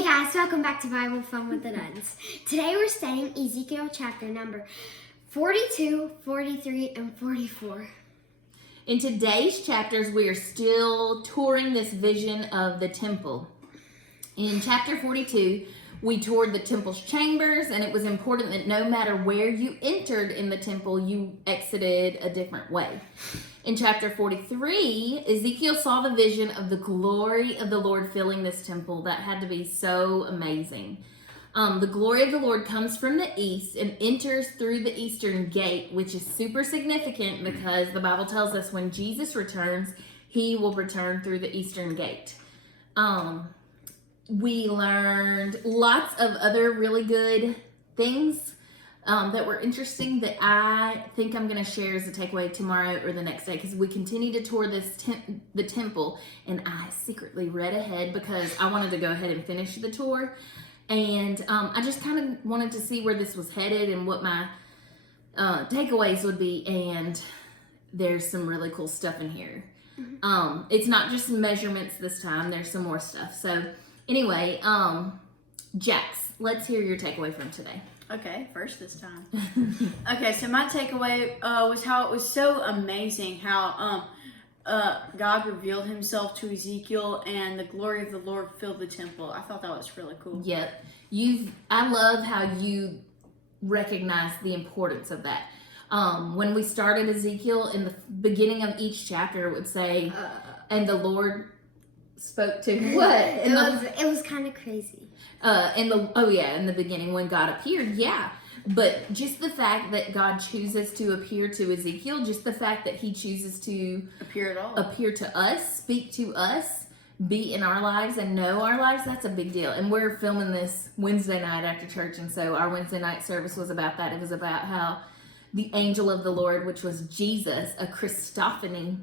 Hey guys, welcome back to Bible Fun with the Dunns. Today we're studying Ezekiel chapter number 42, 43, and 44. In today's chapters, we are still touring this vision of the temple. In chapter 42, we toured the temple's chambers, and it was important that no matter where you entered in the temple, you exited a different way. In chapter 43, Ezekiel saw the vision of the glory of the Lord filling this temple. That had to be so amazing. The glory of the Lord comes from the east and enters through the eastern gate, which is super significant because the Bible tells us when Jesus returns, he will return through the eastern gate. We learned lots of other really good things that were interesting that I think I'm going to share as a takeaway tomorrow or the next day, because we continue to tour the temple, and I secretly read ahead because I wanted to go ahead and finish the tour, and I just kind of wanted to see where this was headed and what my takeaways would be, and there's some really cool stuff in here. It's not just measurements this time, there's some more stuff. So anyway, Jax, let's hear your takeaway from today. Okay, first this time. Okay, so my takeaway was how it was so amazing how God revealed himself to Ezekiel and the glory of the Lord filled the temple. I thought that was really cool. Yep. I love how you recognize the importance of that. When we started Ezekiel, in the beginning of each chapter, it would say, and the Lord spoke to what? It was kind of crazy. In the beginning when God appeared, but just the fact that God chooses to appear to Ezekiel, just the fact that he chooses to appear at all, appear to us, speak to us, be in our lives and know our lives, that's a big deal. And we're filming this Wednesday night after church, and so our Wednesday night service was about that. It was about how the angel of the Lord, which was Jesus, a Christophany,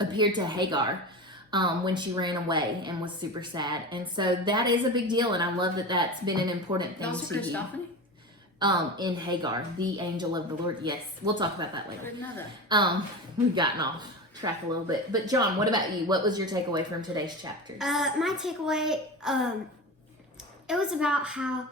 appeared to Hagar when she ran away and was super sad. And so that is a big deal, and I love that that's been an important thing to you. In Hagar, the angel of the Lord. Yes, we'll talk about that later. I didn't know that. We've gotten off track a little bit. But John, what about you? What was your takeaway from today's chapters? My takeaway, it was about how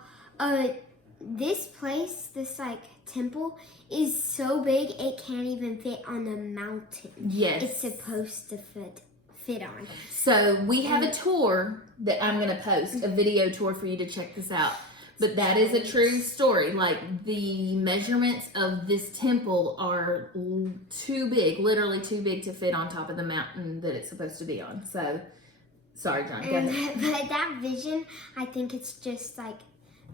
this place, this temple, is so big it can't even fit on the mountain. Yes. It's supposed to fit on. So we have a tour that I'm going to post, a video tour for you to check this out. But that is a true story. Like, the measurements of this temple are too big, literally too big to fit on top of the mountain that it's supposed to be on. So, sorry, John, go ahead. But that vision, I think it's just like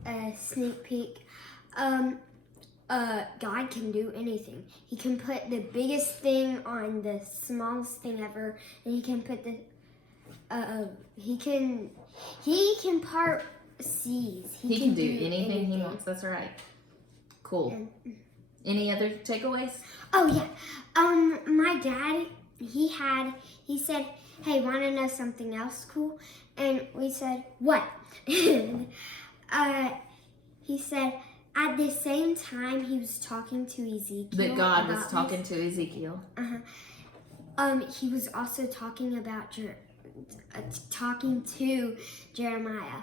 a sneak peek. God can do anything. He can put the biggest thing on the smallest thing ever, and he can put he can part seas. He can do anything he wants. That's right. Cool. Any other takeaways? Oh yeah. My dad, he said, "Hey, want to know something else cool?" And we said, "What?" He said, at the same time he was talking to Ezekiel. That God was talking to Ezekiel. He was also talking about talking to Jeremiah.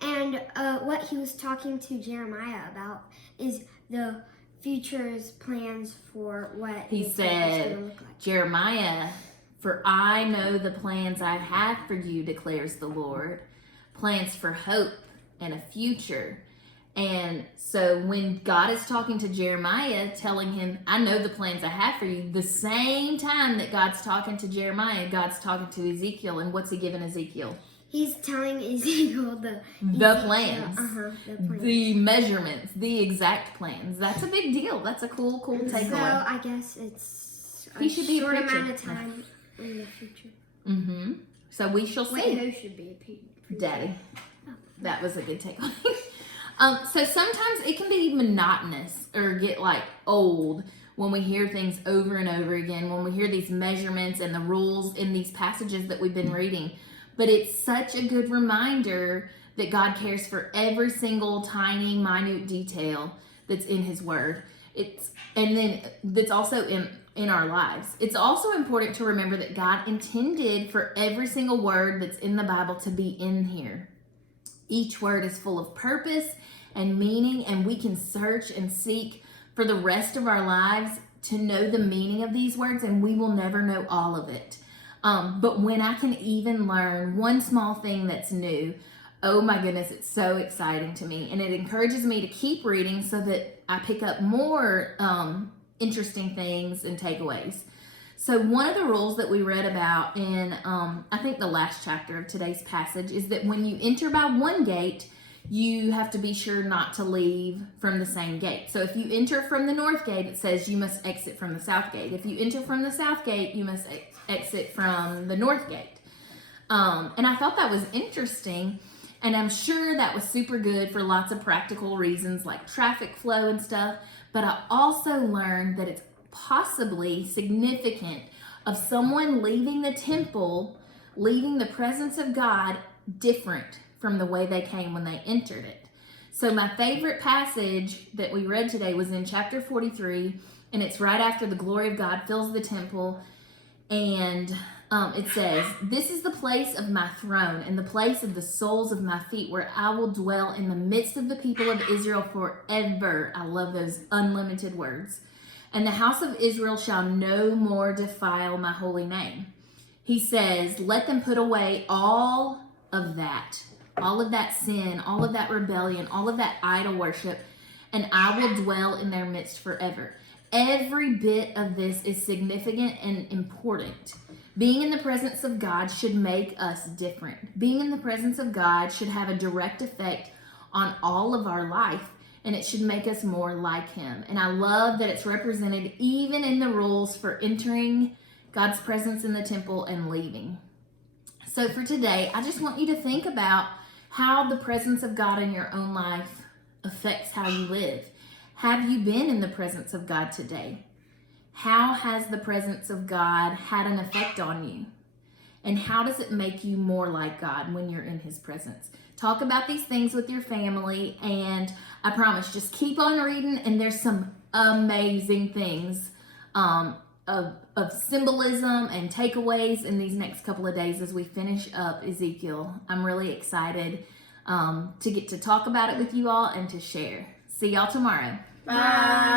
And what he was talking to Jeremiah about is the future's plans for what he said. Going to look like. Jeremiah, for I know the plans I have for you, declares the Lord, plans for hope and a future. And so when God is talking to Jeremiah, telling him, I know the plans I have for you, the same time that God's talking to Jeremiah, God's talking to Ezekiel. And what's he giving Ezekiel? He's telling Ezekiel the plans, the measurements, the exact plans. That's a big deal. That's a cool takeaway. So I guess it's he should be short a preacher. amount of time in the future. So we shall see. Wait, who should be a preacher? Daddy. That was a good takeaway. So sometimes it can be monotonous or get old when we hear things over and over again, when we hear these measurements and the rules in these passages that we've been reading. But it's such a good reminder that God cares for every single tiny, minute detail that's in his word. That's also in our lives. It's also important to remember that God intended for every single word that's in the Bible to be in here. Each word is full of purpose and meaning, and we can search and seek for the rest of our lives to know the meaning of these words, and we will never know all of it. But when I can even learn one small thing that's new, oh my goodness, it's so exciting to me. And it encourages me to keep reading so that I pick up more interesting things and takeaways. So one of the rules that we read about in, I think the last chapter of today's passage, is that when you enter by one gate, you have to be sure not to leave from the same gate. So if you enter from the north gate, it says you must exit from the south gate. If you enter from the south gate, you must exit from the north gate. And I thought that was interesting, and I'm sure that was super good for lots of practical reasons like traffic flow and stuff. But I also learned that it's possibly significant of someone leaving the temple, leaving the presence of God different from the way they came when they entered it. So my favorite passage that we read today was in chapter 43, and it's right after the glory of God fills the temple, and it says, "This is the place of my throne and the place of the soles of my feet, where I will dwell in the midst of the people of Israel forever." I love those unlimited words. "And the house of Israel shall no more defile my holy name." He says, let them put away all of that sin, all of that rebellion, all of that idol worship, and I will dwell in their midst forever. Every bit of this is significant and important. Being in the presence of God should make us different. Being in the presence of God should have a direct effect on all of our life, and it should make us more like Him. And I love that it's represented even in the rules for entering God's presence in the temple and leaving. So for today, I just want you to think about how the presence of God in your own life affects how you live. Have you been in the presence of God today? How has the presence of God had an effect on you? And how does it make you more like God when you're in His presence? Talk about these things with your family, and I promise, just keep on reading, and there's some amazing things of symbolism and takeaways in these next couple of days as we finish up Ezekiel. I'm really excited to get to talk about it with you all and to share. See y'all tomorrow. Bye.